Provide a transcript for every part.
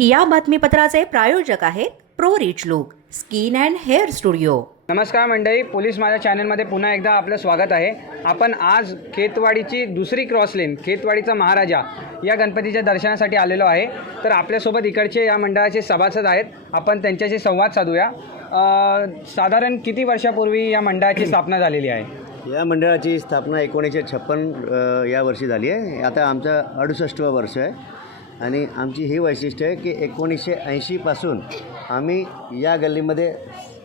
या बातमीपत्राचे प्रायोजक आहेत pro rich look skin and hair studio. नमस्कार मंडळी पोलीस माझ्या चॅनलमध्ये पुन्हा एकदा आपलं स्वागत आहे. आपण आज खेतवाडीची दुसरी क्रॉस लेन खेतवाडीचा महाराजा या गणपतीच्या दर्शनासाठी आलेलो आहे. तर आपल्यासोबत इकडचे या मंडळाचे सभासद आहेत. आपण त्यांच्याशी संवाद साधूया. अ, साधारण किती वर्षापूर्वी या मंडळाची स्थापना झालेली आहे? या मंडळाची स्थापना एकोणीसशे छप्पन या वर्षी झाली आहे. आता आमचं अडुसष्टवं वर्ष आहे. आणि आमची ही वैशिष्ट्य आहे की एकोणीसशे ऐंशीपासून आम्ही या गल्लीमध्ये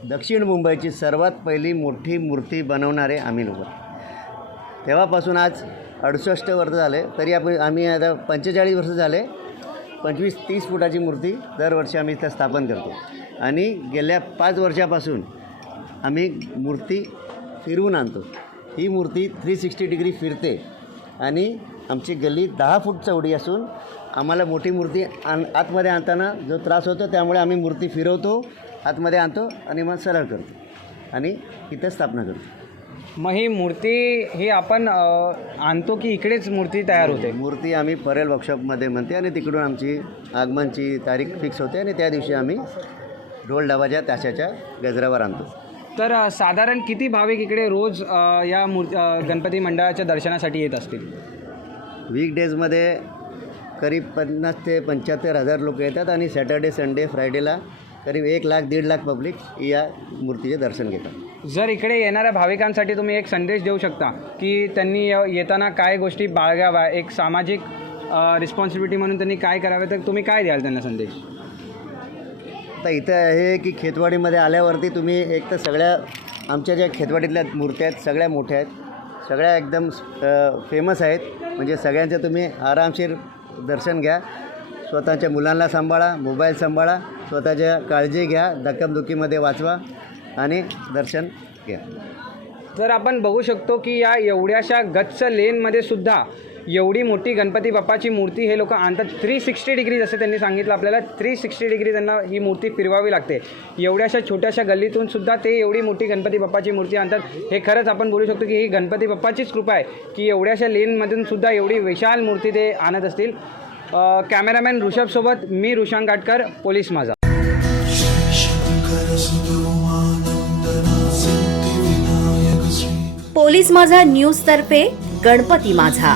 दक्षिण मुंबईची सर्वात पहिली मोठी मूर्ती बनवणारे आम्ही लोक. तेव्हापासून आज अडुसष्ट वर्ष झाले तरी आपण आम्ही आता पंचेचाळीस वर्ष झाले पंचवीस तीस फुटाची मूर्ती दरवर्षी आम्ही इथं स्थापन करतो. आणि गेल्या पाच वर्षापासून आम्ही मूर्ती फिरवून आणतो. ही मूर्ती थ्री सिक्स्टी डिग्री फिरते. आणि आमची गल्ली दहा फूट चौडी असून आम्हाला मोठी मूर्ती आण आतमध्ये आणताना जो त्रास होतो त्यामुळे आम्ही मूर्ती फिरवतो आतमध्ये आणतो आणि मग सरळ करतो आणि इथं स्थापना करतो. मग ही मूर्ती ही आपण आणतो की इकडेच मूर्ती तयार होते? मूर्ती आम्ही परेल वर्कशॉपमध्ये म्हणते आणि तिकडून आमची आगमनची तारीख फिक्स होते आणि त्या दिवशी आम्ही ढोल डबाच्या ताशाच्या गजरावर आणतो. तर साधारण किती भाविक इकडे रोज या मूर्ती अ, गणपती मंडळाच्या दर्शनासाठी येत असतील? वीकडेजमध्ये करीब पन्नास ते पंच्याहत्तर हजार लोक येतात आणि सॅटर्डे संडे फ्रायडेला करीब एक लाख दीड लाख पब्लिक या मूर्तीचे दर्शन घेतात. जर इकडे येणाऱ्या भाविकांसाठी तुम्ही एक संदेश देऊ शकता की त्यांनी येताना काय गोष्टी बाळगाव्या एक सामाजिक रिस्पॉन्सिबिलिटी म्हणून त्यांनी काय करावे तर तुम्ही काय द्याल त्यांना संदेश? आता इथं आहे की खेतवाडीमध्ये आल्यावरती तुम्ही एक तर सगळ्या आमच्या ज्या खेतवाडीतल्या मूर्त्या आहेत सगळ्या मोठ्या आहेत सगळ्या एकदम फेमस आहेत. म्हणजे सगळ्यांचं तुम्ही आरामशीर दर्शन घ्या. स्वतःच्या मुलांना सांभाळा मोबाईल सांभाळा. स्वतःच्या काळजी घ्या धक्कामधुक्कीमध्ये वाचवा आणि दर्शन घ्या. तर आपण बघू शकतो की या एवढ्याशा गच्च लेनमध्ये सुद्धा एवढी मोठी गणपती बाप्पाची मूर्ती हे लोक आणतात. थ्री सिक्स्टी डिग्री जसं त्यांनी सांगितलं आपल्याला. थ्री सिक्स्टी डिग्री त्यांना ही मूर्ती फिरवावी लागते. एवढ्याशा छोट्याशा गल्लीतून सुद्धा ते एवढी मोठी गणपती बाप्पाची मूर्ती आणतात. हे खरंच आपण बोलू शकतो की ही गणपती बाप्पाचीच कृपा आहे की एवढ्याशा लेनमधून सुद्धा एवढी विशाल मूर्ती ते आणत असतील. कॅमेरामॅन ऋषभसोबत मी Rushank Gatkar police Majha. Police Majha news तर्फे गणपती माझा.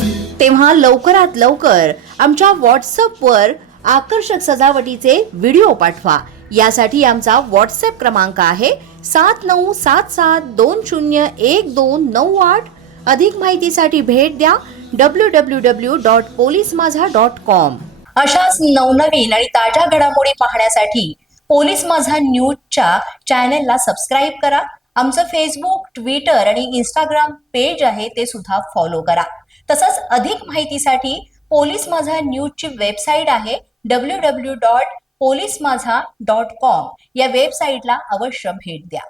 तेव्हा लवकरात लवकर आमच्या व्हॉट्सअपवर आकर्षक सजावटीचे व्हिडिओ पाठवा. यासाठी आमचा व्हॉट्सअप क्रमांक आहे सात नऊ सात सात दोन शून्य एक दोन नऊ आठ. अधिक माहितीसाठी भेट द्या W W W dot police Majha dot com अशाच नवनवीन आणि ताज्या घडामोडी पाहण्यासाठी पोलीस माझा न्यूजच्या चॅनेलला सबस्क्राईब करा. आमचं फेसबुक ट्विटर आणि इंस्टाग्राम पेज आहे ते सुद्धा फॉलो करा. तसंच अधिक माहितीसाठी पोलीस माझा न्यूजची वेबसाईट आहे W W dot police Majha dot com या वेबसाईटला अवश्य भेट द्या.